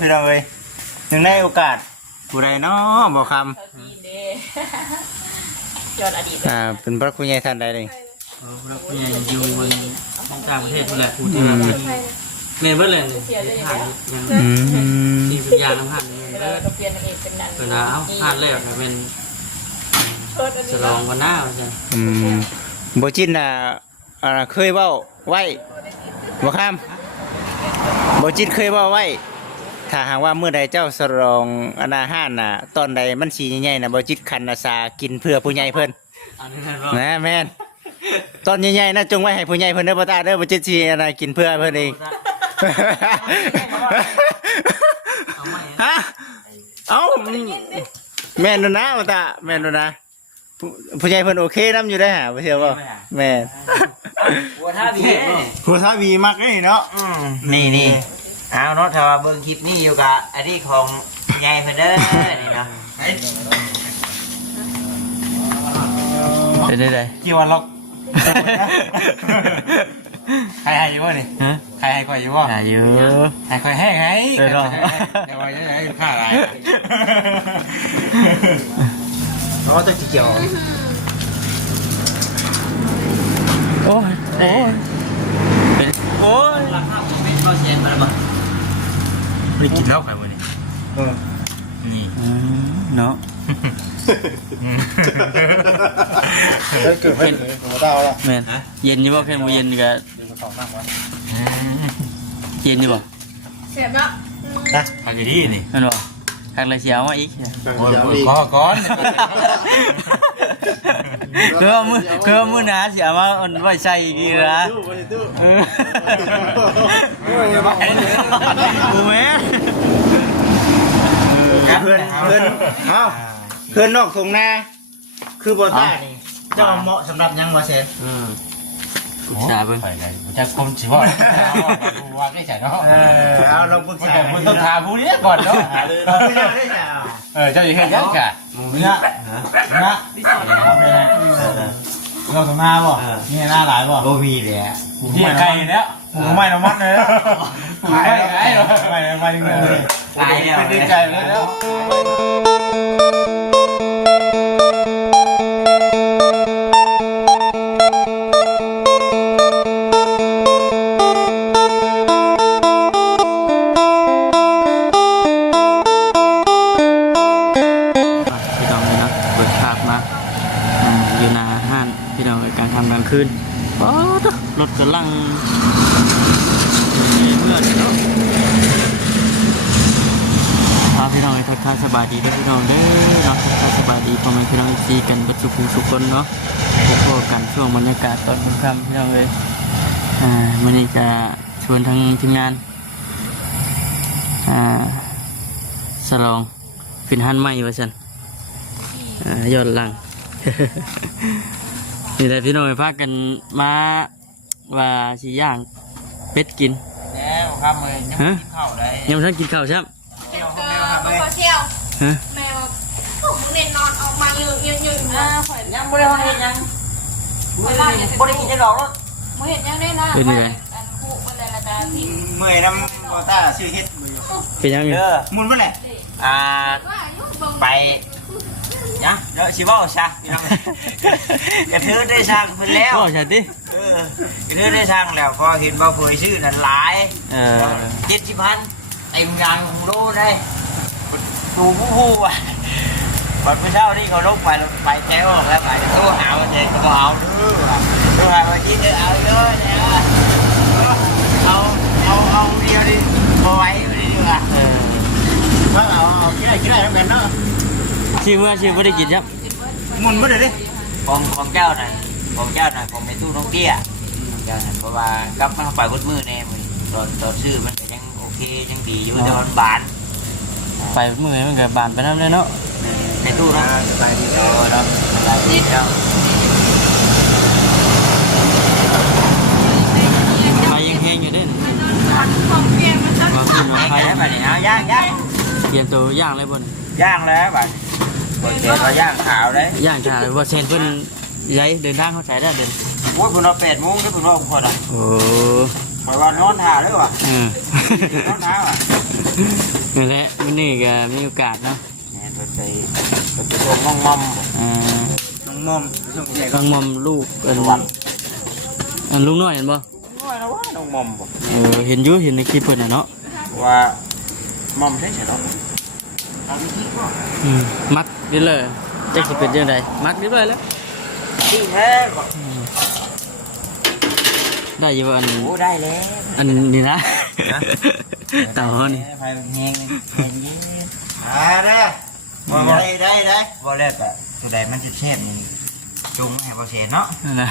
พี่น้องเอ้ยยังได้โอกาสผู้ใดเนาะบ่คำยอดอดีตเป็นพระคุณยายท่านใดเลยเราเนี่ยอยู่บนต่างประเทศนี่แหละพูดที่เราเป็นเมนเบอร์เลยผ่านยังที่เป็นยาน้ำผ่านเนี่ยเวลาเอาผ่านแล้วเป็นฉลองวันหน้าใช่บ่จินเคยเว้าไว้บ่คำบ่จินเคยเว้าไว้ถ้าหากว่าเมื่อใดเจ้าฉลองอนาหารน่ะตอนใดมันสิใหญ่ๆน่ะบ่จิตคันอาสากินเพื่อผู้ใหญ่เพิ่นนะแม่นตอนใหญ่ๆนะจงไว้ให้ผู้ใหญ่เพิ่นเด้อบ่ตาเด้อบ่จิตสิกินเพื่อเพิ่นเองฮะเอ้าแม่นนะบ่ตาแม่นนะผู้ใหญ่เพิ่นโอเคนำอยู่ได้หาบ่เชื่อบ่แม่นหัวท่าบีหัวท่าบีมักนี่เนาะนี่เอาเนาะถ้าว่าเบิ่งคลิปนี้อยู่กับอันนี้ของยายเพิ่นเด้อนี่เนาะเป็นได้กี่วันล็อกใครอยู่วะนี่ใครให้คอยอยู่วะใครอยู่ให้คอยแห้งไงเดี๋ยวไว้ยังไงข้าอะไรอ๋อจะเกี่ยวโอ้ยราคาเป็นเข้าเชนไปแล้วมั้งไม่กินแล้วใครวะนี่นี่เนาะเกิดเป็นหัวดาวละแม่นเย็นอยู่บ่แค่เย็นก็เย็นอยู่บ่เสียบแล้วนะทางที่นี่นั่นบ่ทางเลยเสียวมาอีกก่อนคือมือหนาเสียมาอันไว้ใส่อีกนะกูแม่เพื่อนนอกทงนาคือบอต้านี่เจ้าเหมาะสำหรับยังวะเชฟใช่เพิ่งจะคมชิว่าว่าได้ใช่เนาะเอาลองปรึกษาคุณต้องถามผู้นี้ก่อนเนาะเจ้าอยู่แค่ยังกะเนี่ยเราทำหน้าบ่นี่หน้าหลายบ่โบมีเลยนี่ไก่เนี่ยหูไม่น้ำมัดเลยไม่ไก่หรอไม่จริงเลยไก่เนี่ยเป็นไก่แล้วคืนรถกำลังเมื่อเนาะพี่น้องทักทายสบายดีด้วยพี่น้องเด้อเนาะทักทายสบายดีพอมาพี่น้องซีกันกับสุขคนเนาะพบกันช่วงบรรยากาศตอนค่ำพี่น้องเลยวันนี้จะชวนทั้งทีมงานฉลองขึ้นหันใหม่ว่าฉันยอดหลังนี่แหละพี่น้องไปพากันมาว่าสิย่างเป็ดกินแล้วครับเลยยังกินข้าวได้ยังท่านกินข้าวใช่ไหมเที่ยวแมวผมเน้นนอนออกมายืนนะยังไม่ได้เห็นยังไม่ได้กินได้หรอกรถไม่เห็นยังได้นะเป็นยังไงเมื่อยน้ำมอต้าซื้อเฮ็ดเป็นยังไงมุนเมื่อไหร่ไปนะเดี๋ยวชิว่าใช่พี่น้องกระทืบได้ช่างเพิ่นแล้วใช่ดิกระทืบได้ช่างแล้วก็เห็นว่าเผยชื่อนั้นหลาย70,000เต็มยางโลได้ดูผู้อ่ะวันเมื่อเช้านี่เขาลงไปแถวแล้วไปตู้หาวเจ๊ก็เอาตู้หาวไปกินเอาเยอะเนี่ยเอาเดียวดิพอไว้ดีกว่าว่าเอาคิดได้แล้วกันเนาะชื่อไม่ได้กินครับมุนไม่ได้ดิของเจ้าน่ะของในตู้น้องเตี้ยเจ้าน่ะเพราะว่ากลับมาไปบนมือแน่มือตอนชื่อมันยังโอเคยังดีอยู่แต่มันบานไปมือมันเกิดบานไปน้ำเลยเนาะในตู้เนาะไปดีเนาะดีเจ้าไปยังแห้งอยู่ด้วยของเปลี่ยนมันจะขึ้นมาไปแล้วไปเนี่ยย่างเตรียมตัวย่างเลยบนย่างแล้วไปบนเตรียมตัวย่างขาวเลยย่างขาวว่าเซนเพิ่นย้ายเดินทางเขาใช้ได้เดินโอ้ยผมนอน8 โมงได้ผมนอน6 คนอ่ะโอ้ ปล่อยว่านอนถ่าด้วยวะนอนถ่าว่ะ นี่แหละมื้อนี้ก็มีโอกาสเนาะ แม่ไปส่งน้องมอม น้องมอมช่วงใหญ่ น้องมอมลูกลูกน้อยเห็นบ่ น้อยแล้วว่าน้องมอมบอก เห็นในคลิปเพิ่นน่ะเนาะ ว่ามอมได้ใช่หรอเอาวิธีก่อน มักดิเลยจักสิเป็นจังไดมักดิเลยแล้ว ที่แท้บอก ได้อยู่ว่าอัน โอ้ได้แล้ว อันนี้นะเต่านี่ ไฟแห้งแห้งเย็น ได้ได้ บ่แรกอะตัวใดมันจะแซ่บนี่จุงให้บ่เสียเนาะ นั่นนะ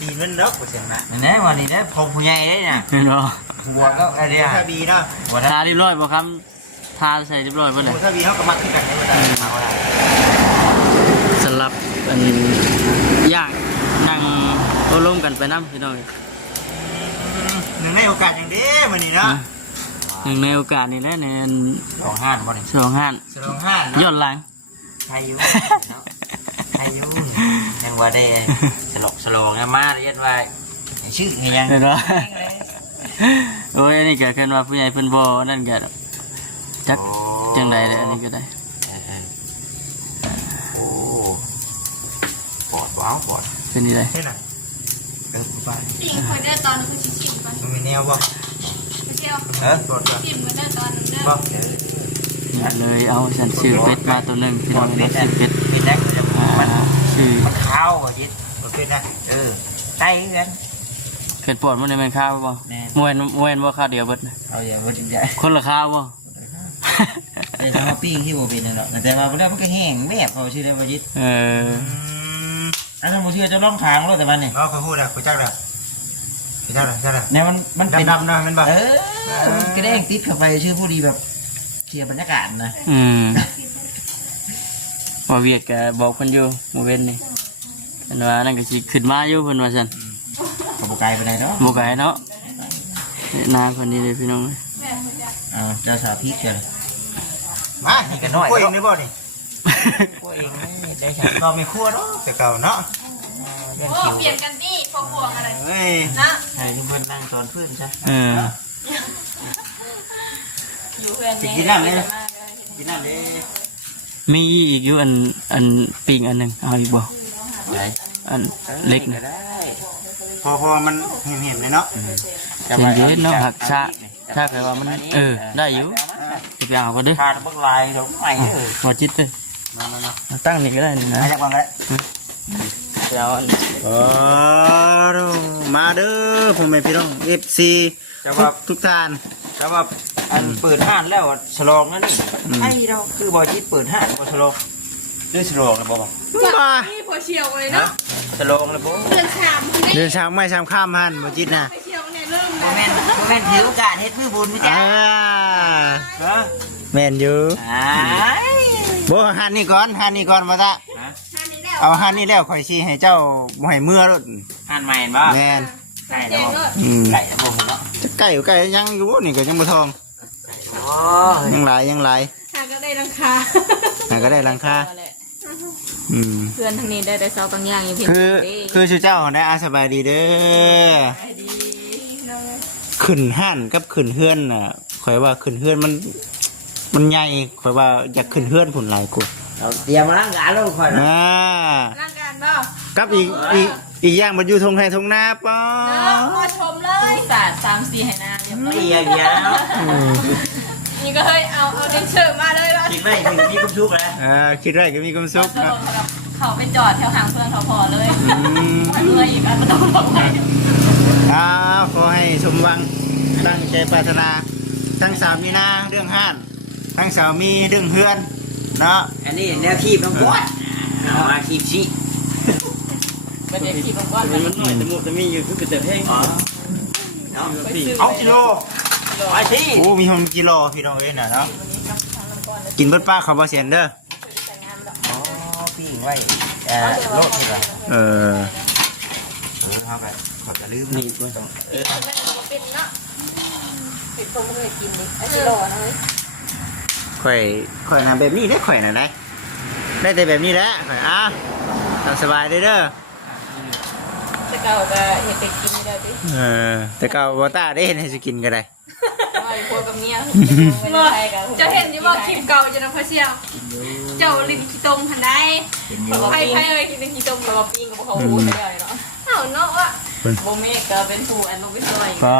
ดีมันดอกบ่เสียงนะ นี่นะวันนี้นะพงผู้ใหญ่ได้น่ะ เห็นบ่ หัวก็อะไรอ่ะ ถ้าบีเนาะ หัว ทาเรียบร้อยบ่ครับทาใส่เรียบร้อยบ่เลย ถ้าบีเขาก็มักขึ้นกันได้มาว่า สลับอันย่างนั่งโต้ร่มกันไปน้ำพี่น้อง หนึ่งในโอกาสอย่างเด้มื้อนี้เนาะ หนึ่งในโอกาสนี้แหละในอัน ของห้านบ่นี่ สองห้าน สลองห้าน ย้อนหลัง ไทยอยู่เนาะไทยอยู่ยังว่าได้สลองมาเรียนว่าชื่อยัง เห็นบ่โอ้ยอันนี้ก็ขึ้นว่าผู้ใหญ่เพิ่นบ่นั่นก็จักจังไดเลยอันนี้ก็ได้ โอ้ปอดว้าวปอด เป็นนี่ได้ เท่น่ะ ไป สิ่งคอยได้ตอนนึงคือชิมก่อน มันมีแนวบ่ เที่ยว กดบ่ ชิมกันได้ตอนนึงเด้อ บ่ เลยเอาฉันซื้อเป็ดมาตัวหนึงพี่น้องนะซื้อเป็ด เป็นแรกจะมัน ซื้อ มันเข้าอ่ะจิต โอเคนะ ไต้กัน เป็ดปอดมันได้แม่นข้าวบ่ แน่ มวยบ่ข้าวเดียวเบิดนะ เอาอย่าว่าจริงใจ คนละข้าวบ่ แต่ถ้ามาปิ้งที่โบเป็นเนาะแต่มาแล้วมันก็แห้งแบบเขาชื่ออะไรวะจิต อันนั้นโมเชื่อจะล่องทางรถแต่วันนี่ บ่เขาพูดอ่ะกูจักแล้วกูจักแล้ว เนี่ยมันเป็น ดำๆนะมันบ่ มันกระแดงติดเข้าไปชื่อผู้ดีแบบเชียร์บรรยากาศนะ ว่าเวียดก็บอกเพิ่นอยู่มื้อเว้นนี่เพิ่นว่านั่นก็สิขึ้นมาอยู่เพิ่นว่าซั่น ขบไกลไปไหนเนาะ บ่ไกลเนาะนาเพิ่นนี่เลยพี่น้อง เจ้าสาวพีกเชียว มานี่กันน้อยกล้วยนี่บ่นี่ พวกเองนี่ได้ใช่ เราไม่คั่วเนาะแต่เก่าเนาะ โอ้เปลี่ยนกันดิพอพวงอะไร เฮ้ย นะ ใช่ที่เพื่อนนั่งตอนเพื่อนใช่ อยู่เพื่อน สิกินน้ำเลยกินน้ำเลย มีอีกอยู่อันปิ่งอันหนึงเอาอีกบ่ ไหน อันเล็กนะ ได้ พอมันเห็นเลยเนาะ เย็นๆเนาะผักชะถ้าเกิดว่ามันได้อยู่สิไปเอาก็เด้อ ทานบักลายดอกไม้เออ บ่จิตเด้อ มา ตั้งนี่ก็ได้นี่นะ มาจากวังก็ได้ ไปเอาอัน มาเด้อผมเป็นพี่น้อง FC ทุกท่าน แต่ว่าอันเปิดห้านแล้วฉลองนั่นนี่ไอ้เราคือบอยจิตเปิดห้านบอฉลองด้วยฉลองนะบอ มา นี่พอเชียวเลยเนาะ ฉลองเลยบอ เดือนชาม เดินช้างไม่ช้างข้ามหันบ่จิตนะ ไปเชียวเนี่ยเริ่ม โมเมนต์ถือโอกาสเฮ็ดมือบุญพี่จ้าเนาะ แม่นอยู่ อ้าย บ่หันนี่ก่อนมาตะ ท่านนี้แล้ว เอาหันนี่แล้วข่อยสิให้เจ้าบ่ให้เมื่อรถ ห้านใหม่บ่ แม่น ไก่แล้วบ่ ไก่ ไก่แล้วบ่เนาะ จะไก่ยังอยู่นี่ก็ยังบ่ทอง โอ้ย ยังหลาย ทางก็ได้ราคา หาก็ได้ราคาเพื่อนทางนี้ได้แต่เซาบางอย่างอยู่เพียง คือชื่อเจ้าได้อาสบายดีเด้อ ดี ขึ้นห้านกับขึ้นเฮือนน่ะข่อยว่าขึ้นเฮือนมันใหญ่ข่อยว่าอยากขึ้นเฮือนผุนหลายกู เราเตรียมมาล้างกาแล้วค่อยนะ ร่างการบ่ กับอีกอย่างมันอยู่ทงไห้ทงนาป้อ มาชมเลยศาสตร์3-4ให้นาเรียบร้อย เตรียมยาว นี่ก็เฮ้ยเอาเด็กเชิญมาเลยว่า คิดไม่ถึงมีกุ๊ชุกแล้ว คิดได้ก็มีความสุขครับ เขาไปจอดแถวหางเพื่อนเขาพอเลยเมื่ออีกอันมันต้องบอกไง ขอให้สมหวังตั้งใจปรารถนาทั้งสามีนาเรื่องห้านทั้งสามีเรื่องเฮือนเนาะ อันนี้แนวคีบต้องกดมาคีบชี้ เป็นเด็กขี่บก้อน มันหน่อยแต่หมดจะมีอยู่คือเป็นแต่เพลง เอากิโลไปชี้ โอ้มีหงกิโลพี่น้องเอ้ยน่ะเนาะกินเบิดป้าเขาบ่เสียนเด้อ อ๋อปิ้งไว้โลดนี่แหละ เอาไปขอจะลืม นี่ตัว เป็นเนาะเป็นคนไม่เคยกินนี่ไอ้กิโลนะเฮ้ย ข่อยนะแบบนี้ได้ข่อยน่ะได้แต่แบบนี้แหละข่อยตามสบายเด้อ แต่เก่าก็เห็นไปกินไม่ได้ดิ แต่เก่าบ่ตาได้เห็นให้สิกินก็ได้ ว่า พวกกับเมีย บ่จะเห็นอยู่ว่าคลิปเก่าจะนำพระเชียวเจ้าลินขี้ตมหันได้ใครเอ่ยกินขี้ตม กับว่าปิ้งกับเขาหูได้เนาะ เอาเนาะว่า โบเมกก็เป็นผู้อันนู้นไปซอย ก็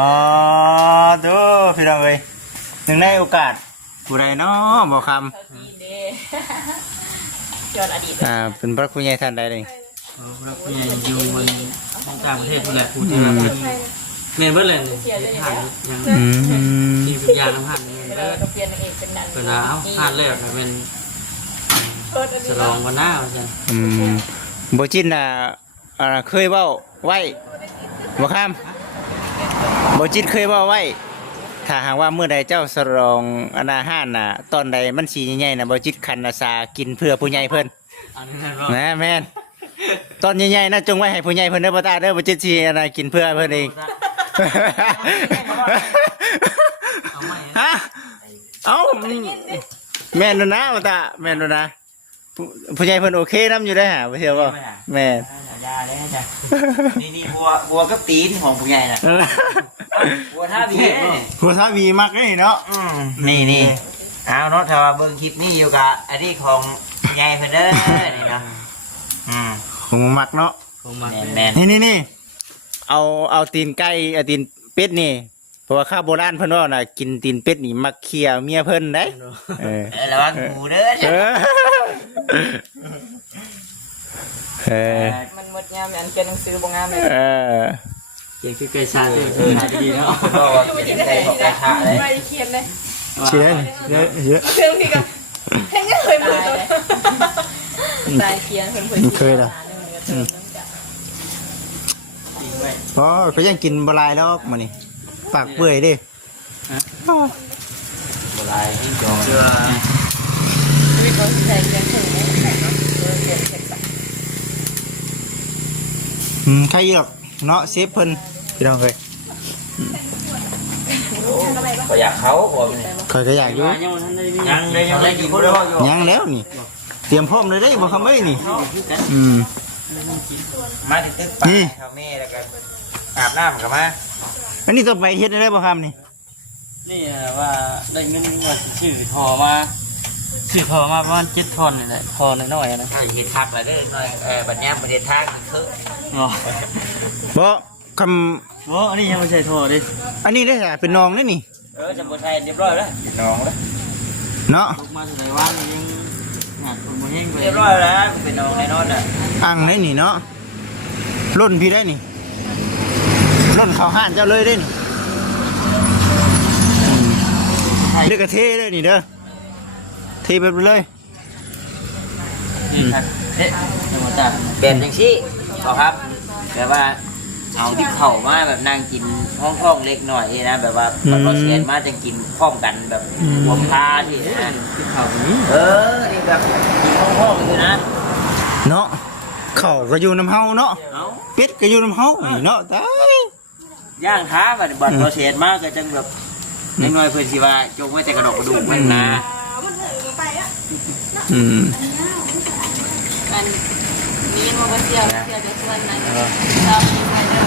ดูพี่น้องเอ้ยหนึ่งในโอกาสผู้ใดเนาะบอกค เขาดีเด้ย้อนอดีต ำเป็นพระคุณใหญ่ท่านใดเลย แล้วผู้ใหญ่อยู่บนของต่างประเทศผู้ใหญ่ผู้ที่ว่าเป็นแม่เบิ้ลเลยผ่านยัง ที่เป็นยาน้ำหันนี่ เราก็เปลี่ยนนางเอกเป็นนัน เวลาเอาผ่านแล้วนะเป็นฉลองวันหน้าว่าจัง โบจินเคยเว้าไว้บอกคำโบจินเคยเว้าไว้ ถ้าหากว่าเมื่อใดเจ้าสรองอาหารตอนใดมันสีใหญ่ๆโบจิตคันอาสากินเพื่อผู้ใหญ่เพิ่น อันนี้นั่นว่า นะแม่นตอนใหญ่ๆนะจงไว้ให้ผู้ใหญ่เพิ่นเด้อบ่ตาเด้อบ่จิตสิกินเพื่อเพิ่นเอง เอาใหม่ ฮะเอ้าแม่นแล้วนะบ่ตาแม่นแล้วนะผู้ใหญ่เพิ่นโอเคนำอยู่ได้อหาบ่เชื่อบ่แม่น ยาได้จ้ะนี่บัวกับตีนของผู้ใหญ่น่ะบัวท่าบี หัวทาวีมักนี่เนาะ นี่เอาเนาะถ้าว่าเบิ่งคลิปนี้อยู่กับอันนี้ของใหญ่เพิ่นเด้อนี่เนาะผมมักเนาะ คงมา แม่น นี่เอาตีนไก่เอาตีนเป็ดนี่เพราะว่าข้าวโบราณเพิ่นว่าน่ะกินตีนเป็ดนี่มักเคี่ยวเมียเพิ่นได้ระวังหูเด้อจ้ะ มันหมดงามอย่างเขียนหนังสือบงงามเลย เก่งคือไก่ชาเก่งดีเนาะ ก็ว่าเป็นใจของกระทะเลย ไม่เขียนเลย เชียร์เยอะเยอะ เชื่อพี่กันเห็นยังเคยมือตัว ตายเขียนเพิ่น เคยเหรอเพราะก็ยังกินบลายแล้วมานี่ปากเปื่อยดิ บัวลายให้จอ เชื่อ ไม่ต้องใส่เขียนถึงเขียนเสร็จสัก ใครหรอกเนาะเซฟเพิ่นพี่น้องเคย ก็อยากเขาบ่มัน เคยก็อยากอยู่ ยังได้กินบ่ได้อยู่ ยังแล้วนี่เตรียมพร้อมเลยได้บ่คำไว้นี่ มาถึงตึกป่าเท่าแม่แล้วก็อาบน้ำกับมา อันนี้ต่อไปเฮ็ดได้บ่คำนี่ นี่ว่าได้เงินว่าชื่อทอมาประมาณ7 ทอนนี่แหละทอน้อยๆนะ เห็ดทักแล้วเด้อหน่อยบัดยามประเทศทางคือ อ๋อ บ่ค โอ้อันนี้ยังไม่ใช่ทอดิ ำอันนี้ได้ค่ะเป็นน้องได้นี่ จะบ่ใช่เรียบร้อยแล้วน้องแล้ว เนาะ ลูกมาเท่าไหร่วันยังงานคนบ่แห้งไป เรียบร้อยแล้วเป็นน้องในนอนอ่ะ อังได้นี่เนาะล่นพี่ได้นี่ล่นเขาห้านเจ้าเลยได้นี่เด็กกระเทได้นี่เด้อเทไปเลย นี่ครับเอ๊ะจังหวัดตาก เป็นจังซี่บ่ครับแต่ว่าเอาดิบเข้ามาแบบนั่งกินห้องเล็กหน่อยนะแบบว่าเราเสียนมาจะกินพร้อมกันแบบรวมพาที่นะ ที่เขานี้ นี่แบบกินห้องอยู่นะ เนาะเขาก็อยู่น้ำเฮาเนาะ เอา เป็ดก็อยู่น้ำเฮานี่เนาะตาย ย่างท้าบัดเราเสียนมาก็จังแบบน้อยๆเพิ่นสิว่าจงไว้แต่กระดกกระดูกมันนะ มันหูไปอ่ะ อันนี้มันเที่ยวจะชวนนั้นเราไปเด้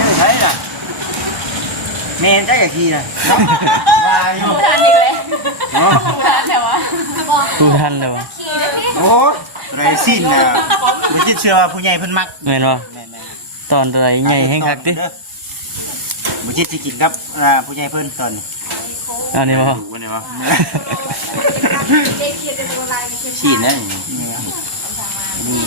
อ ใช่ล่ะเมนได้อย่างทีนะว่าอยู่ ทานอีกเลย เนาะ ทานแต่ว่า ดูทันเลยวะ โอ้ไรสิ้นน่ะบ่จิตเชื่อว่าผู้ใหญ่เพิ่นมัก แม่นวะตอนใดใหญ่แห้งคักดิ บ่จิตสิกินครับผู้ใหญ่เพิ่นตอนนี้ อันนี้บ่ วันนี้วะ เด็กเขียนเป็นอะไรเขียน ฉีดนะนี่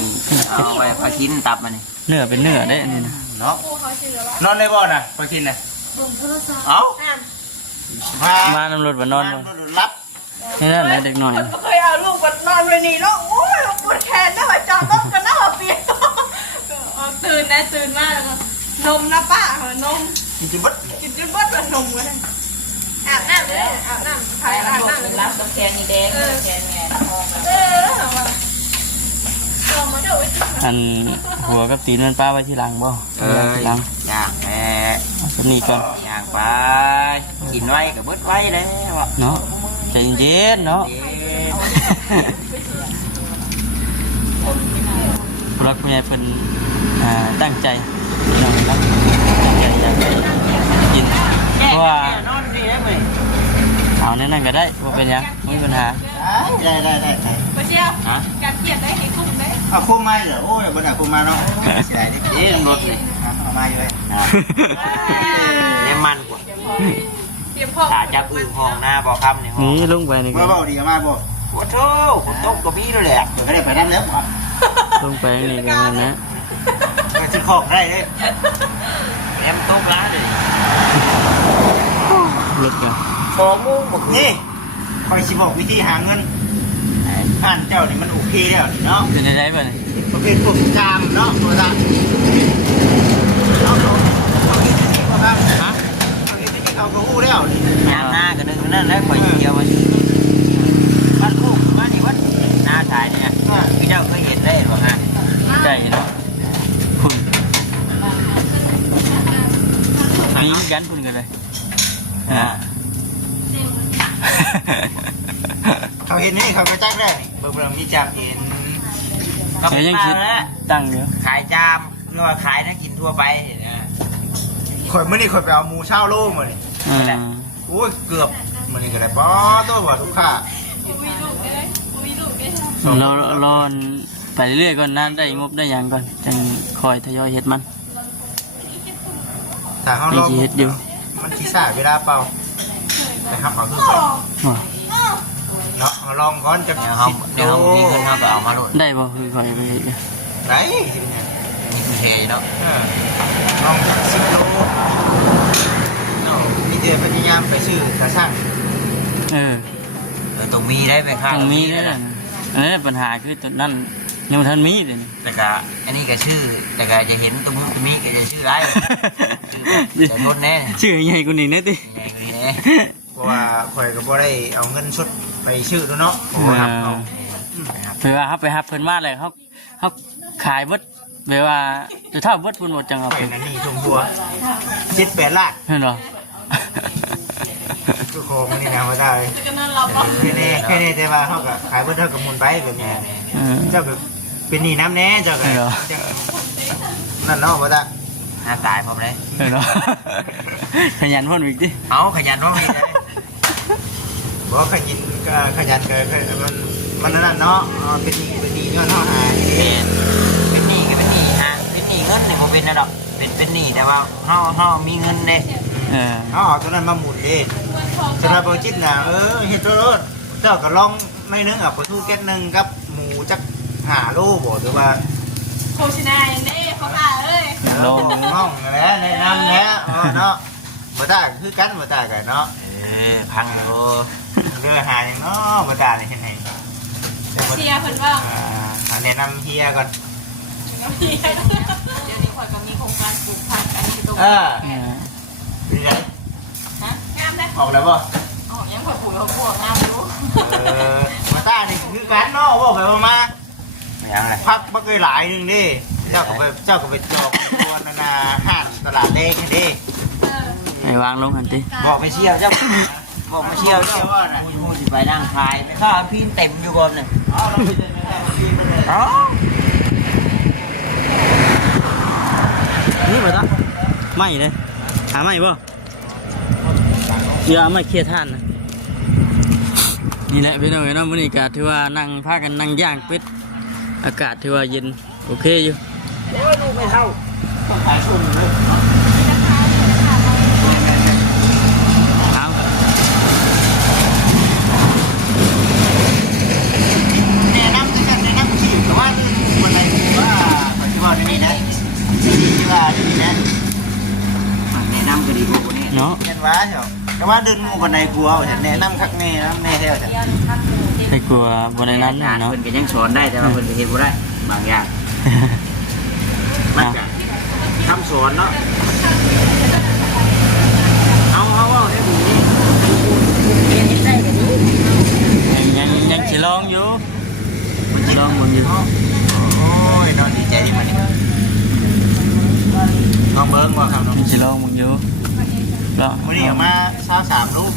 เอาไปพาชิ้นตับมันนี่ เนื้อเป็นเนื้อได้อันนี้นะ เนาะ ครูเขาชื่อว่าน อนได้บ่น่ะพอกินน่ะ บุ้งโทรศัพท์ เอ้า อ่าน พา มาน้ำรถบ่นอนบ่ รับ นี่นั่นแหละเด็กน้อย เคยเอาลูกมันนอนไปนี่แล้วโอ้ยปวดแขนนะหัวจอต้องกันนะหัวเปียกตื่นนะตื่นมากแล้วก็นมนะป้าเหรอนม กินจนบัด กินจนบดมันนมกันอาบน้ำเลยอาบน้ำ ใคร อาบ บอก น้ำเล เป็น ย รับตัวแกนี่แดงแกนี่ทอง มาดู อันหัวกับตีนมันป้าไว้ที่หลังบ่ที่หลัง ย่างแม่ เอาสำนีก่อน ย่างไปกินไว้กับเบิดไว้แล้วอ่ะ เนาะใจเย็นๆเนาะผู้รักผู้ใหญ่เพิ่นตั้งใจพี่น้องตั้งใจอยากให้กิน แย่ เพราะว่าน อนดีได้ไหม เอาแนั่นก็ได้บ่เป็นหยังไม่มีปัญหา ได้บ่เชียว ฮะ กับเกียดได้ให้คุ้มได้ เอาคุ้มมาเหรอโอ้ยบ่ได้คุ้มมาเนาะเสียดิ เอ๊ะรถนี่ เอามาอยู่เลย เนี่ยมันกว่า เตรียมพร้อม ถ้าจับอื่นห้องหน้าบ่คำในห้อง นี่ลงไปนี่ บ่ ก็ เว้าดีมาบ่ โอ้โธ่ผมตกกับพี่ด้วยแหละ เดี๋ยวก็ได้ไปนำแล้วบ่ ลงไปนี่ก็นั่นนะ ไปซื้อของได้เด้ แอมตกร้านเลย รถก็ 2 โมงบ่คืน นี่คอยสิบอกวิธีหาเงินอ่านเจ้านี่มันโอเคแล้วนี่เนาะ เป็นได้บ่นี่ ประเภทพวกกามเนาะตัวละเนาะเขาคิดว่าครับฮะเขาคิดที่เขาก็ฮู้แล้วนี่ ยามหน้าก็นึงนั่นแล้วข่อยเดียวมาบ้านคู่บ้านนี่วัดหน้าชายเนี่ยพี่เจ้าเคยเห็นได้บ่ฮะ ใกล้เนาะคุณนี่กันคุณกันเลยอ่า เขาเห็นนี่เขาก็จักได้นี่เบิ่งมีจับเห็น ก็ เดี๋ยวยังคิด แล้ว ตั้งเดี๋ยว ขายจามหรือว่าขายนักกินทั่วไปนะ ข่อยมื้อนี้ข่อยไปเอาหมูเช่าโลมื้อนี้ อ่า โอ้ยเกือบมื้อนี้ก็ได้บ่ตัวบ่ลูกค้า มีลูกได้มีลูกได้ เรารอนไปเรื่อยๆก่อนนะได้งบได้หยังก่อนจังคอยทยอยเฮ็ดมัน ถ้าเฮา มี ลอง สิเฮ็ดอยู่ มันสิซ่าเวลาเป่าแต่ครับเอาคือก่อน ว้า เนาะเอาลองก่อนจัก เดี๋ยวเขา 10 เดี๋ยวเขามีเงินเขาก็เอามาโหลด ได้บ่คือคอยไปเฮ็ดอยู่ ได้ นี่คือเทเนาะ ลองจัก10 โลเนาะมีแต่พยายามไปซื้อกระช่าง เออ ต้องมีได้ไปข้าง ต้องมีได้นะอันนี้ปัญหาคือตอนนั้นยังบ่ทันมีเลยนี่ แต่ก็อันนี้ก็ชื่อแต่ก็จะเห็นตรงนู้นตรงนี้ก็จะชื่อไรชื่อจะทนแน่ ชื่อใหญ่กว่านี้นะติ ใหญ่กว่านี้แน่ เพราะว่าข่อยก็บ่ได้เอาเงินชุดไปชื่อดูเนาะเพราะว่าเอา เผื่อเฮาไปรับเพิ่นมาเลยเฮาขายเบิดแบบว่าจะเท่าเบิดเพิ่นหมดจังเอา เป็ ไป นอันนี้ชมบัว7-8ล้าน เห็นบ่ คือของมันนี่นะว่าได้ จะกันนั่นเราบ่ แค่นี้แต่ว่าเฮาก็ขายเบิดเท่ากับมูลไปแบบนี้ เออ เจ้าก็เป็นหนี้น้ำแน่เจ้าก็ เหรอ นั่นเนาะว่าได้ หน้าตายผมเลย เห็นบ่ ขยันพ่นอีกดิ เอาขยันว่ามีได้ บ่ขยันก็ขยันก็มันนั่นเนาะเป็นหนี้เงินเฮาหา เป็นหนี้ก็เป็นหนี้ฮะเป็นหนี้เงินนี่ผมเป็นนะดอกเป็นหนี้แต่ว่าเฮามีเงินเด้ เออ เอาตัวนั้นมาหมุนเด้สำหรับบ่จิตน่ะเฮ็ดตัวรถเจ้าก็ลองไม่นึงปลาทูแก๊สนึงกับหมูจัก5 โลบ่หรือว่า โฆษณาอย่างนี้เขาค่ะเอ้ย ห้องแล้วแนะนำแล้วเนาะบ่ตาคือกันบ่ตากันเนาะ พังโล เรือหาอย่างเนาะบ่ตาเลยเห็นไหน เชียร์เพิ่นว่า แนะนำเฮียก่อน เดี๋ยวนี้ข่อยก็มีโครงการปลูกผักอันนี้คือตรง เออ เออ เป็นไง ฮะงามได้ ออกแล้วบ่ อ๋อยังข่อยปลูกแล้วพวกงามอยู่ บ่ตานี่คือกันเนาะว่าไปมา ไม่เอาอะไร พักบ่เคยหลายนึงดิเจ้าก็ไปจอกตัวนานาห้างตลาดแดงนี่ดิ ให้วางลงหั่นติ บอกไปเชี่ยวเจ้าบอกไปเชี่ยวเจ้าพูดสิไปนั่งทายไปข้าวพี่เต็มอยู่ก่อนหนึ่ง เอาเราไปเดินไป อ๋อ นี่บ่ตาไม่เลยหาไม่บ่อย่ามาเคลียร์ท่านนะนี่แหละพี่น้องเนาะมื้อนี้ก็ถือว่านั่งพากันนั่งย่างเป็ดอากาศถือว่าเย็นโอเคอยู่ ลูกไม่เท่าต้องขายชุ่มเลย เอา แนะนำด้วยกันแนะนำที่แต่ว่าวันไหนว่าปัจจุบันนี้นะที่ว่านี่นะ แนะนำก็ดีกว่านี้ เนาะ เห็นว่าเจ้าแต่ว่าเดินงูบันไดกลัวฉันแนะนำคักแน่น้ำแน่แท้ฉัน ให้กลัวบ่ได้นั้นน่ะเนาะ เพิ่นก็ยังสอนได้แต่ว่าเพิ่นก็เฮ็ดบ่ได้บางอย่าง มันจะทำสอนเนาะเอาได้ดูนี่ ยังสิลองอยู่มันสิลองมันอยู่ โอ้ยนอนดีใจดีมันนี่น้องเบิ้งว่าครับน้อง ยังสิลองมันอยู่แล้ว วันนี้ออกมา23 ลูก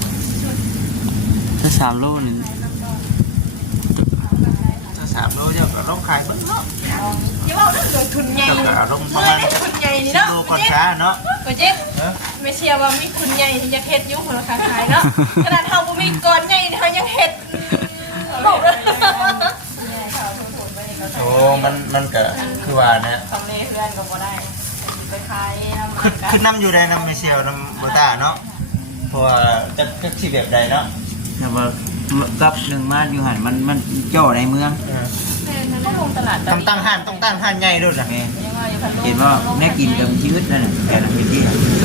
ถ้า3โลนี่ 3โลเจ้าก็ลงขายเบิ่งเนาะ อย่าว่าเรื่องทุนใหญ่ เจ้าก็ลงประ เมื่อ มาณ ได้ทุนใหญ่นี่เนาะ โลก่อนช้าเนาะ ก็เจ๊ไม่เชื่อว่ามีทุนใหญ่ที่จะเฮ็ดยุ่งของเราขายเนาะขนาดเฮาบ่มีก้อนใหญ่เฮายังเฮ็ดบอกเลย โอ้มันก็คือว่าเนี่ย ทำเลเพื่อนก็บ่ได้ไปขายน้ำมั คื น อน้ำอยู่ในน้ำไม่เชียวน้ำบัวตาเนาะเพราะว่าจะที่แบบใดเนาะ แต่ว่ากับหนึ่งมาอยู่หันมันเจ้าในเมือง ก็ลงตลาด ต้องตั้งห้านใหญ่ด้วยนะ เห็นว่าแม่กินกับชีวิตนั่นแหละแต่ละวิธี เ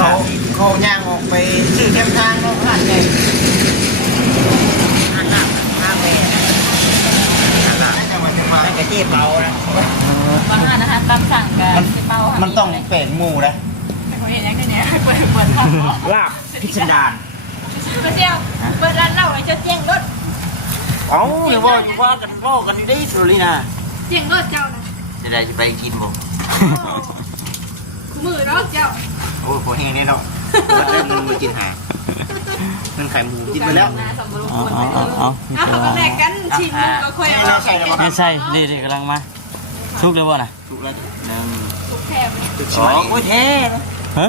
ขาย่างออกไปซื้อแคมทางเนาะห้านใหญ่ห้านหน้าห้านแม่ห้านหน้าจะมาไม่กระเจี๊ยบเบานะ บางร้านนะคะตามสั่งกันเป้า มันต้องเป็นหมูนะ เขาเห็นยังไงเนี่ยเปิดทางออก ลาบพิสดาร ก็เจียวเปิดร้านเหล้าเลยจะเจียงรถ เอ้าเดี๋ยวว่ากันได้สุรินะ เจียงรถเจ้านะ จะได้จะไปกินบ่ มือรถเจ้า โอ้โหเฮงนี่เนาะเริ่มมือกินหามันไข่หมูกินไปแล้ว สมบูรณ์ เอา เอาเขาก็แลกกันชิมก็ค่อยเอา เราใส่แล้ว ไม่ใช่เด็กๆกำลังมาชุกเลยบ่น่ะ ถูกแล้วหนึ่ง ทุกแทบ สองโอ้ยเท่ ฮะ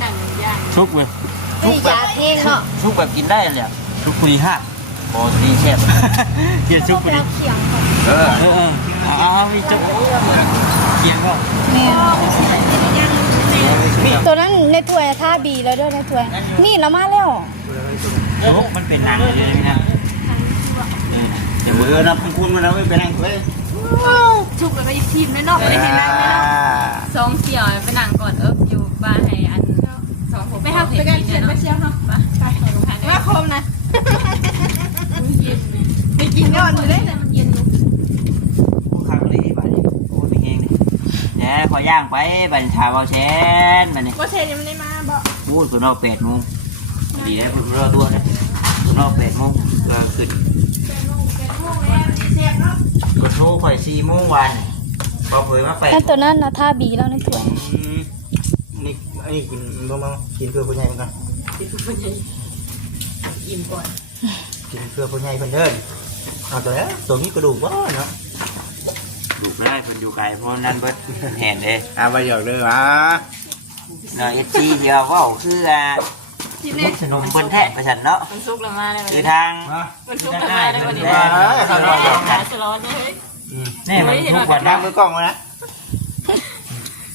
หนังย่าง ชุกเว้ย นี่ยาเท่เนาะ ทุกแบบกินได้เลย ชุกปุยห้า โบตีแซ่บ เกียร์ชุกปุย เขียง เออ เอาพี่จุกเกียร์ก็ ตัวนั้นในถ้วยท่าบีแล้วด้วยในถ้วยนี่ละมาแล้ว มันเป็นหนังเลยนะ เดี๋ยวมือนะคุณมาแล้วไม่ไปนั่งคุย ชุบแล้วก็ยิบทีมเลยเนาะไม่ได้เห็นนั่งเลยเนาะ สองเสี่ยวไปนั่งก่อนอยู่บ้านให้อันสองผม ไปครับไปกันเขียนไปเชียวเนาะไปว่าคมนะไปกินก่อนเลยนะ เย็นลูก ข้าวเลยบ้านนี้โอ้ยเป็นไงเนี่ยขอย่างไปบัญชาเบาแชนบันนี้ ก็เชนยังไม่ได้มาบอก พูดตัวนอก8 โมงดีแล้วผมรอตัวนะตัวนอก8 โมงก็ขึ้นก็โทรข่อย4 โมงวันพอเผยมาไป นั่นตัวนั้นนะท่าบีแล้วในถ้วย นี่ไอ้กินบ้างมั้งกินเพื่อผู้ใหญ่เหมือนกัน อิ่มก่อน กินเพื่อผู้ใหญ่คนเดินเอาตัวแล้วตัวนี้กระดูกวะเนาะ ดูได้คนอยู่ไกลเพราะนั่นเบิดเห็นเลย ไปหยอกเลยวะ เนาะFC เดียวว่าคือมุกสนุมเปิ้นแท้ประชันเนาะ มันซุกละมาได้ คือทาง มันซุกละมาได้วันนี้ขาสล้อเลย นี่มันทุกวัน นั่ นะ งมือกล้องนะ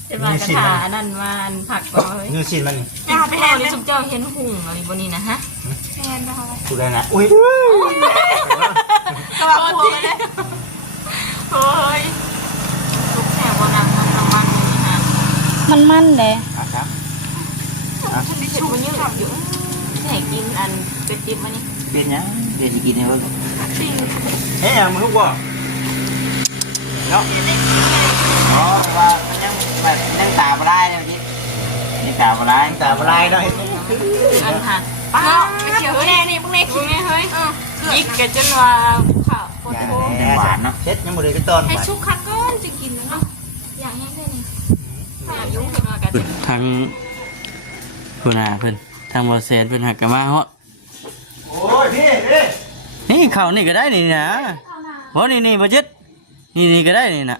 จะมากระถานั่นมาผักก่อนเลย นูชินมัน ไปแทนเลยสุกเจ้าเห็นหุ่งอะไรบนนี้นะฮะ ดูได้นะอุ้ย กระบอกพวงเลย โอ้ยซุกแถวนังมันนี่ฮะ มันเลย ครับ ชุบมันยืดอยู่ไหนกินอันเป็ดติ๊บมานี่ เป็นยังเดี๋ยวจะกินให้เบิ่ง เฮ้ยมึงลูกวะเนาะ อ๋อว่ามันยังตาบ่ได้เลยนี่นี่ตาบ่ได้ แต่อะไรหน่อย อันหันป้าไปเชียวแน่นี่พวกนี้กินไหมเฮ้ยยิกกันจนว่าข่าวคนโทร หวานเนาะ เช็ดยังไม่ได้ไปต้น ให้ชุกคักก้อนจะกินเนาะอย่างนี้ได้นี่อยากยุ่งขึ้นมากัน ทางคุณอาเพิ่นทางบอเซนเพิ่นหักกันมาฮะ โอ้ยพี่พี่ นี่เขานี่ก็ได้นี่นะเพราะนี่บ่จิตนี่ก็ได้นี่นะ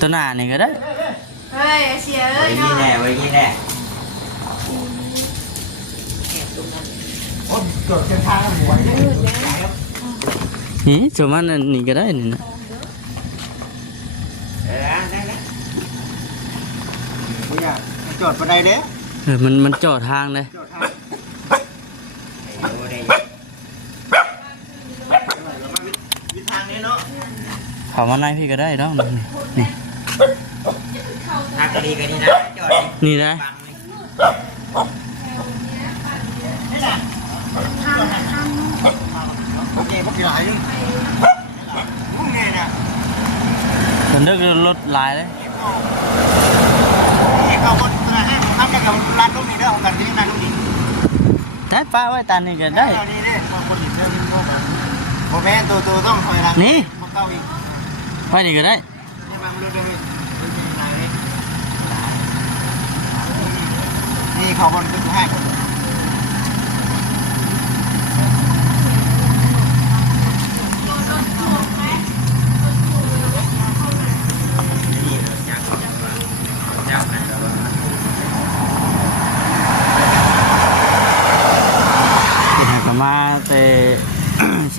ตัวหน้านี่ก็ได้ เฮ้ยเสียเอ้ ไว้ ย นี่แน่ไว้นี่แน่ โอ้ยเกิดเป็นทางหัวเลย นี่สมันอันนี่ก็ได้นี่นะ ได้ผู้ใหญ่จอดประเดี๋ยว มันจอดทางเลย จอดทางวิทางนี้เนาะ เขามาในพี่ก็ได้ดอกนี่ ทางก็ดีนะจอด นี่ได้ โอเคพวกกี่หลายยุ่งมุ่งไงเนี่ย คนเลิกรถหลายเลย เอาคนทำกับร้านลูกนี้เด้อของกันที่ร้านลูกนี้ ได้ป้าไว้ตานี่ก็ได้ นี่เด้คนหินเด้อลูกโมแม่ตัวต้องถอยหลัง นี่ พวกเก้าอีก ไปนี่ก็ได้ นี่บางดูด้วยนี่เขาบอลขึ้นให้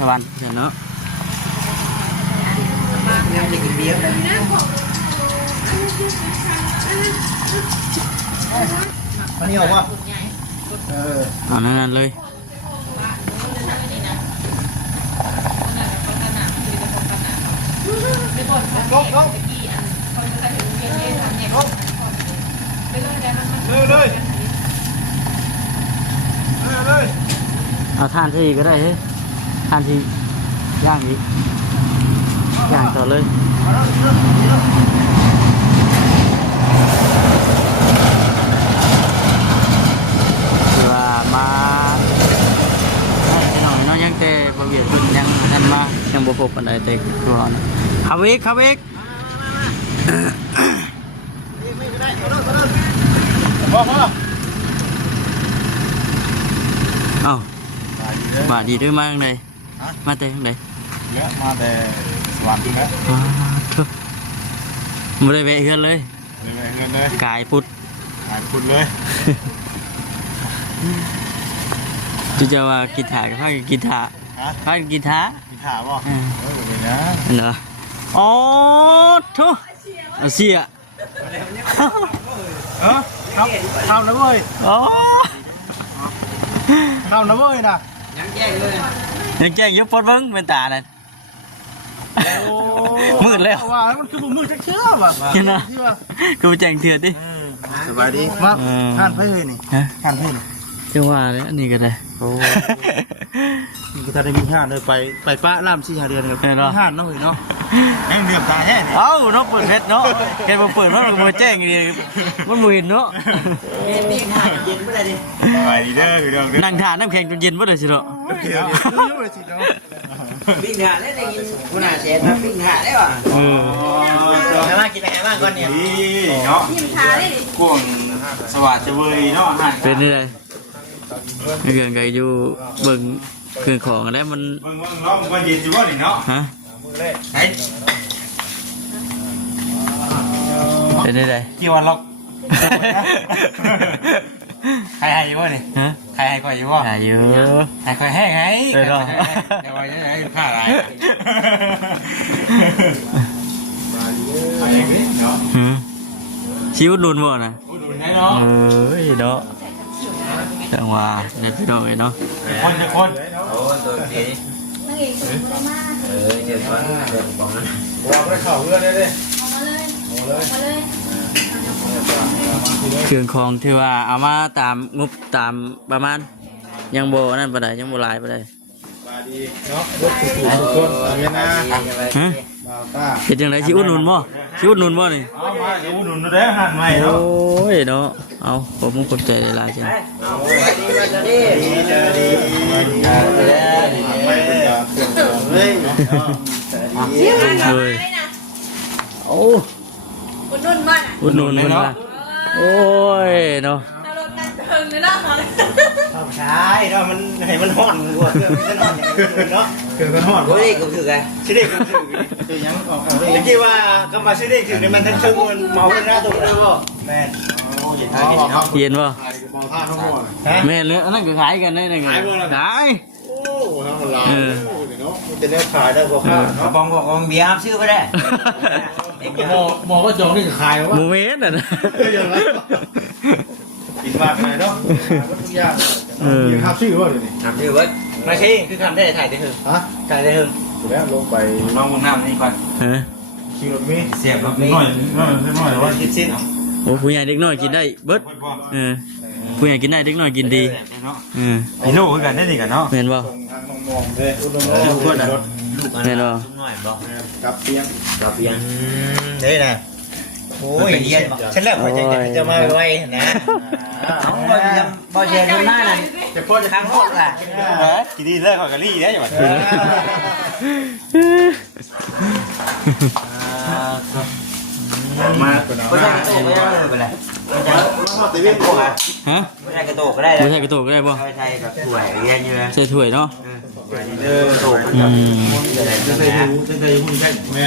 วรรค์เดี๋ยวเนาะ ยังจะกินเบียร์ อันนี้เอาว่า เอานั่นเลย เลย เอาทานที่ก็ได้เฮ้ยทานที่ย่างอีกย่างต่อเลยคือว่ามาหน่อยเนาะยังแต่บะเบียดเพิ่นยังนั่นมายังบ่พบปานใดแต่ก่อนขับอีกขับอีก พ่อ เอ้ามาดีด้วยมาทางใดมาแต่ทางใด เยอะมาแต่สวรรค์นะ ทุกไม่ได้แวะเฮือนเลย เลยเงินเลย กายพุทธ หายคุณเลย จะว่ากีตาร์กับผ้ากีตาร์ผ้ากีตาร์ มีถามว่าเลยนะ เหรออ๋อทุกเสีย เข้านะเว้ย อ๋อ เข้านะเว้ยนะ ยังแจ้งเลย ยังแจ้งยุบพอดเบิ้งเป็นตาเลยมืดแล้ว ว่ามันคือมือเชื่อว่ะ เห็นไหมกูไปแจ้งเถื่อนดิ สบายดีมาท่านเพื่อนนี่ ฮะ ท่านเพื่อน จังหวะเลยอันนี้ก็ได้ โอ้นี่ก็ถ้าได้มีห้านเลยไปป้าล่าม4-5 เดือนเลยมีห้านเนาะเฮ้ยเนาะแม่งเดือดตาแท้เนี่ย เอ้าเนาะเปิดเพชรเนาะแกมาเปิดมันก็มาแจ้งอย่างนี้มันมืดเนาะ นี่หาเย็นไม่ได้ดิ สบายดีเด้อพี่น้อง นั่งทานน้ำแข็งจนเย็นบ่ได้สิเนาะ เดี๋ยวเลยสิเนาะ ปิ้งหาได้ได้กินคุณอาเชนมาปิ้งหาได้ป่ะให้มากินอาหารบ้างก่อนเนี่ย เนาะ ยิ้มทาได้ดิ กวงสวัสดิ์เว้ยเนาะอาหาร เป็นนี่เลยไม่เกินไกอยู่เบิ่งเครื่องของแล้วมัน เบิ่งเนาะมันเย็นอยู่บ่นี่เนาะ ฮะ ไอ้ เป็นนี่เลย กี่วันล็อกใครให้อยู่บ่นี่ ฮะ ใครให้ก่อยอยู่บ่ อายุ ให้ก่อยแห้งไง เออเนาะ แต่ว่ายังไงค่าอะไรเนาะ หืมชิวรุนบ่นะ ดูแน่เนาะ เอ้ยเนาะจังหวะเด็ดพี่น้องเอ้ยเนาะ คนจะคน โอ้ตัวดีเดี๋ยวก่อนเดี๋ยวบอกนะ วางไว้เข่าเพื่อนได้เลย เครื่องของที่ว่าเอามาตามงบตามประมาณยังโบนั่นปะไดยังโบหลายปะได มาดีเนาะรถทุกคนเอาเงี้ยนะ ฮะ มาต้า เป็นจังไดชิวหนุนบ่ชิวหนุนบ่นี่ เอามาเดี๋ยวหนุนได้หันใหม่ โอ้ เนาะ ยเนาะเอาผมมุกใจหลายๆจัง ดีเจอดี เฮ้ย เฮ้ยโอ้ คุณนุ่นมาก อุดหนุนเพิ่นว่าโอ้ยเนาะ ถ้ารถนั่งเทิงเลยนะเขาเลย ใช่เนาะมันให้มันห่อนรัวเครื่องมันห่อนอย่างนี้เนาะ เกิดเป็นหอด โอ้ยก็คือไง ชื่อเด็กคือยังออกเลย เมื่อกี้ว่าก็มาซื้อได้ถึงในมันทั้งชึ่งมันเมาเลยนะตัวนี้บ่แม่โอ้ยเห็นเนาะ เย็นบ่ มองท่าทั้งหมด แม่นเลยอันนั้นก็ขายกันได้นั่นก็ขาย โอ้ทั้งหมดลาวเนาะมันจะได้ขายได้กว่าข้าว กระบองบอกเบียร์ซื้อไปได้ หมอก็จองนี่ขายว่า หมูเมสน่ะนะ อย่างไรกินมากเลยเนาะทุกอย่างยังข้าวชื่อว่าเดี๋ยวนี้ ทำซื้อไว้มาสิคือทำได้ถ่ายได้ถึง ฮะ ถ่ายได้ถึง แล้วลงไป ลองมุมน้ำนี่ก่อน เออ ขี่รถมี เสียบแบบนี้ หน่อยว่า คิดสิ้น โอ้ผู้ใหญ่เด็กน้อยกินได้เบิดเออผู้ใหญ่กินได้เด็กน้อยกินดีเออ ไอ้ลูกกันได้ดีกันเนาะ แม่นบ่ ทางมองเลยอุดมรถ แม่นบ่ หน่อยบอก กับเตียง กับเบียร์เฮ้ยนะโอ้ยเย็นฉันเลิกไปจะมาไว้นะเอาบ่เย็นหน้านั่น จะพ่อจะ ทางโลกล่ะ กินดีเลิกก่อนกะลี่ได้ยังไงมาคนเอา ก็ได้โตไม่ได้ไปเลย มาตีเวียนโกะ ฮะ ไม่ได้กระโตก็ได้ บ่ใช่กระโตกได้บ่ ไม่ใช่กับถ้วยเรียนอยู่เลย ใส่ถ้วยเนาะ กระโต อืม จะเคยดูจะเคยพูดใช่ไหม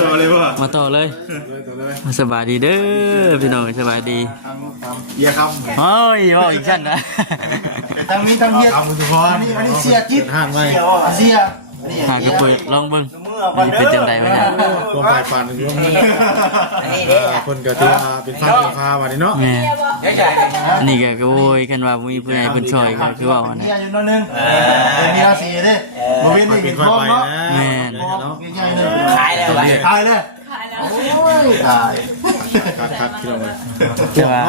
ต่อเลยว่ะ มาต่อเลยสบายดีเด้อพี่น้องสบายดี เยี่ยครับ โอ้ยว่าอีกชั้นนะ ทั้งนี้ทั้งเฮียอันนี้เสียจิ๊บห่างไว้เสีย หากระปุยลองเบิ่งนี่เป็นจังไดวะเนี่ย ความฝ่ายฝันคนก็ถือว่าเป็นฟันเป็นฟ้าวันนี้เนาะ แม่ เดี๋ยวใหญ่เลยนะ นี่ก็โวยกันว่ามีผู้ใหญ่เพิ่นช่วยก็คือว่าอัน เมี นี้ ยอยู่นั่นนึงมีราศีเด้โมวิน ค่อ นี่ ยเป็ เป็น น ค่อย พ่อ ไป เนาะ นะ แม่น เนาะ ใหญ่ๆเลย ขายแล้ว ตายเลย ขายแล้ว โอ้ยตาย คักพี่น้องเลย แต่ว่า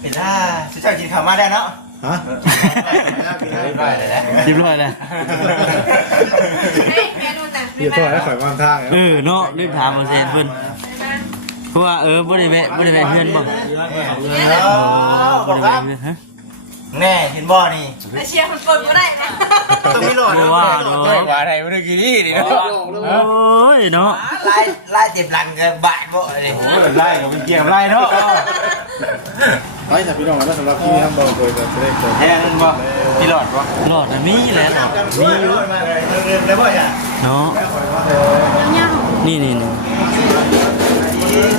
เป็นท่าจะเจ้ากินข้าวมาได้เนาะ ฮะ ได้เลยนะ เรียบร้อยแล้ว ให้แม่นู่นน่ะ เดี๋ยวต่อแล้วข่อยความทาง เนาะรีบถามเอาเซนเพิ่นเพราะว่าบ่ได้แวะเฮือนบ่ บอก บ่ได้แวะ ครับ เฮือนฮะ แน่เห็นบ่นี่ แต่เชียร์มันเปิดบ่ได้นะ ต้องมีหลอด ว่าเนาะ ว่าอะไรเมื่อกี้นี่เนาะ โอ้ยเนาะ ไล่เจ็บหลังกันบ่ายบ่เลย ไล่กับเป็นเกี่ยวไล่เนาะ ไปแต่พี่น้องแล้วสำหรับที่นี่ทำบ่เคยจะได้เกิด แน่นั่นบ่พี่หลอดบ่ หลอดมีแหละ มีอยู่มาเลยเริ่มได้บ่จ้ะ เนาะนี่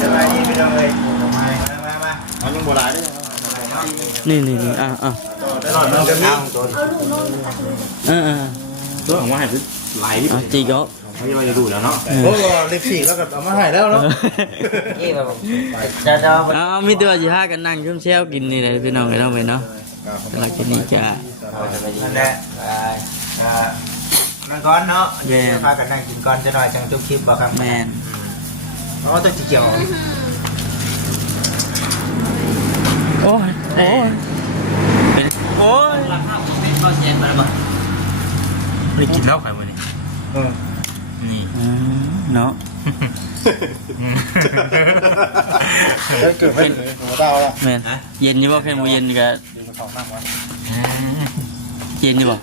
สบายดีไปเลยมา อันยังโบราณด้วย นี่อ่ะ หลอดมันจะมี ตัวของว่าให้ไหล จีก็ เขาจะดูแล้วเนาะโอ้เล็บฉีกแล้วก็เอามาให้แล้วเนาะ นี่แบบจะ มีตัวสิหากันนั่งชุ่มแช่วกินนี่แหละพี่น้องเนาะไปเนาะแต่ละกินนี่จ้า นั่นแหละนั่งก้อนเนาะพากันนั่งกินก้อนจะหน่อยจังจุ๊บคลิปบ่ครับ แม่น อ๋อต้องเกี่ยว โอ้ยเข้าเสียงไปแล้วบ่ ไม่กินเหล้าใครวะนี่นี่ เนาะ แล้วเกิดเป็นหัวดาวละ แม่นเย็นอยู่บ่แค่มื้อเย็นก็เย็นอยู่บ่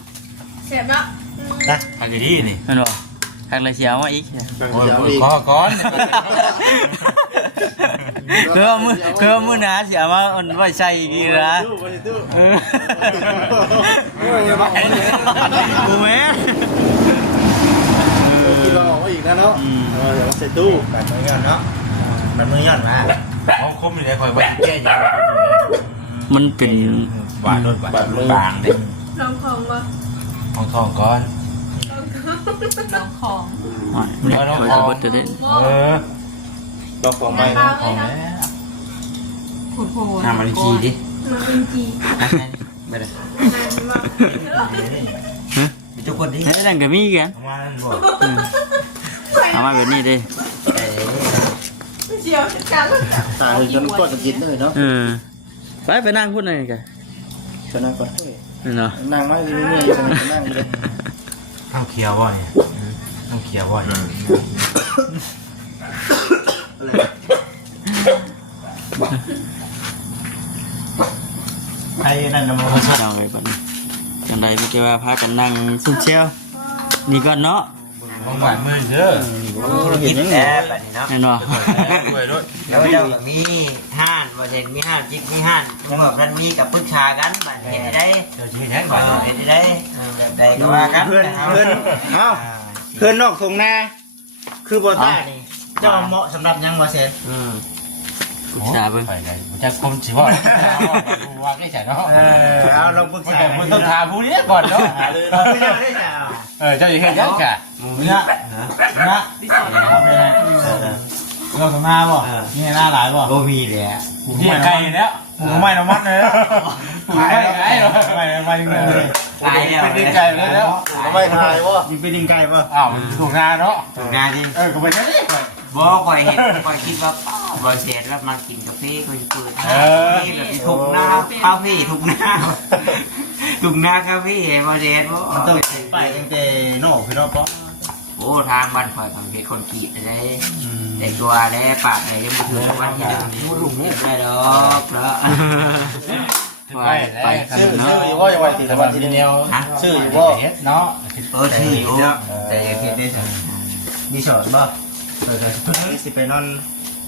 เสียบแล้ว อันนี้นี่ แม่นบ่ทางละเสียวมาอีก ขอก่อน คือว่ามื้อหน้าสิเอามาอันไว้ใส่อีกทีนะกูแม่ คือเราออกมาอีกแล้วเนาะเดี๋ยวเสร็จตู้ แบบมือย่อนเนาะแบบมือย่อนมา ของคมอยู่ในคอยไว้แก้ยา มันเป็น หวานรสหวานบางดิ ลองของวะ ของทองก่อน ลองของ นี่เขาจะเบิดตัวนี้ เราของใหม่ ปลา ของ เลย แล้ นะ ว โหดโหด น้ำมันจีดิ มันเป็นจี ไม่ได้ มันมา มีทุกคนดิ นี่นั่นก็มีกัน มาบอก เอามาแบบนี้ดิ เชียวจัง ตาเลยจนก้อนจะกินเลยเนาะ ไปนั่งพูดหน่อยกัน ชนะก่อน เนาะ นั่งไม่มีเมื่อยอยู่นั่งเลย ต้องเคี้ยวบ่เนี่ยต้องเคี้ยวบ่เนี่ย ใครนั่นนะมัน เอาไปก่อนกันใดพี่ว่าพากันนั่งซุ่มเชียวนี่ก่อนเนาะ ของหวานมือเด้อ เราเห็นยังไง แอบแบบนี้เนาะ แน่นอน ด้วยด้วยแล้วเจ้าก็มีห้านบ่เห็นมีห้านจิ๊กมีห้านจังหวะนั้นมีกับปรึกษากันบัดเห็นได้เดี๋ยวสิเห็นบัดเห็นได้แบบใดก็ว่ากัน เพื่อนเอ้าเพื่อนนอกทงนาคือบอต้านี่เจ้าเหมาะสำหรับยังวะเซน ปรึกษาเบิ่ง ไปเลยจะคมสิว่าว่าได้ใช่เนาะ เอาลองปรึกษา มันต้องถามผู้นี้ก่อนเนาะ ไม่ได้ได้จ้ะ เจ้าจะเห็นยังค่ะ เนี่ยนะเอาไปไหนเราทำหน้าบ่นี่หน้าหลายบ่ โบมีเลย นี่ไก่แล้วหูไม่น้ำมัดเลยหูไม่ไก่ไม่จริงเลย ตายแล้ว เป็นดินไก่แล้วไม่ทายบ่ยิงเป็นดินไก่บ่อ้าวถูกงานเนาะ งานจริง ก็ไปใช่ไหม บ่คอยเห็นคอยคิดว่าบ่เสียแล้วมากินกาแฟก็จะเปิดนี่แบบทุกหน้าคาเฟ่ทุกหน้าทุกหน้าคาเฟ่บ่เสียบ่ มันต้องไปตั้งแต่นอกพี่น้องป๊อ โอ้ทางบ้านคอยทางเพชรคนกีดได้แต่ตัวได้ปากไหนยังไม่ถึงวันที่จะมูลุงเนี่ยได้ดอกเนาะ ไป ชื่ออยู่ว่าจะไปติดวันทีเดียวชื่ออยู่ว่า เนาะ ชื่ออยู่ แต่ยังคิดได้สิดีช็อตบ่สิไปนอน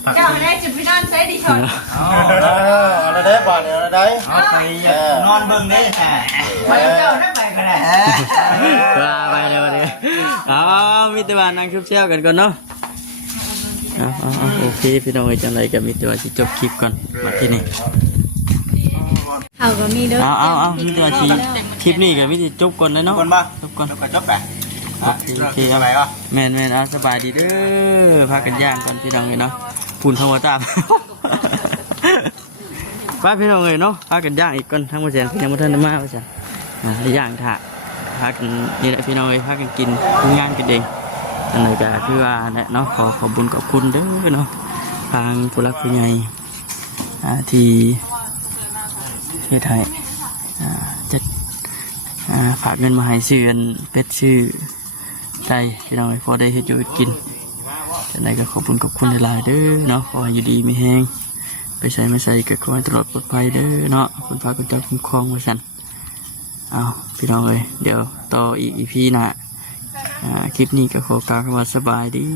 ผัก เจ้าได้จุดพี่นอนใช้ดีช็อต อะไรได้บาทเนี่ยอะไรได้ เอาไปนอนเบิ่งได้ค่ะไปเจ้าได้ไปก็ได้ ว่าไปเลยวันนี้ มีแต่ว่านั่งชุบเชี่ยวกันก่อนเนาะโอเคพี่น้องจังไรก็มีแต่ว่าสิจบคลิปก่อนมาที่นี่ เขาก็มีเด้อ เอามีแต่ว่าสิคลิปนี้ก็มีแต่จบก่อนเลยเนาะ คนบ่ จบก่อน จบไป โอเค อะไรก็ แม่นสบายดีเด้อพากันย่างก่อนพี่น้องเลยเนาะปูนทวตาม ป้าพี่น้องเลยเนาะพากันย่างอีกก่อนทั้งหมดเสียงพี่ยังไม่ทันได้มาว่าจ้ะได้ย่างถ่าพากันนี่แหละพี่น้องเลยพากันกินงานกันเองอันไหนก็คือว่าเนี่ยเนาะขอบุญขอบคุณเด้อเนาะทางผู้รักผู้ใหญ่ที่เฮ็ดให้จะฝากเงินมาให้ชื่อเป็ดชื่อใจพี่น้องเลยพอได้เฮ็ดอยู่กินอันไหนก็ขอบคุณหลายๆเด้อเนาะขอให้อยู่ดีมีแฮงไปใส่ไม่ใส่ก็ขอให้ตลอดปลอดภัยเด้อเนาะคุณพระคุณเจ้าคุ้มครองมาสั่นเอาพี่น้องเลยเดี๋ยวต่ออีก EP หน้าคลิปนี้ก็ขอกล่าวคำว่าสบายดี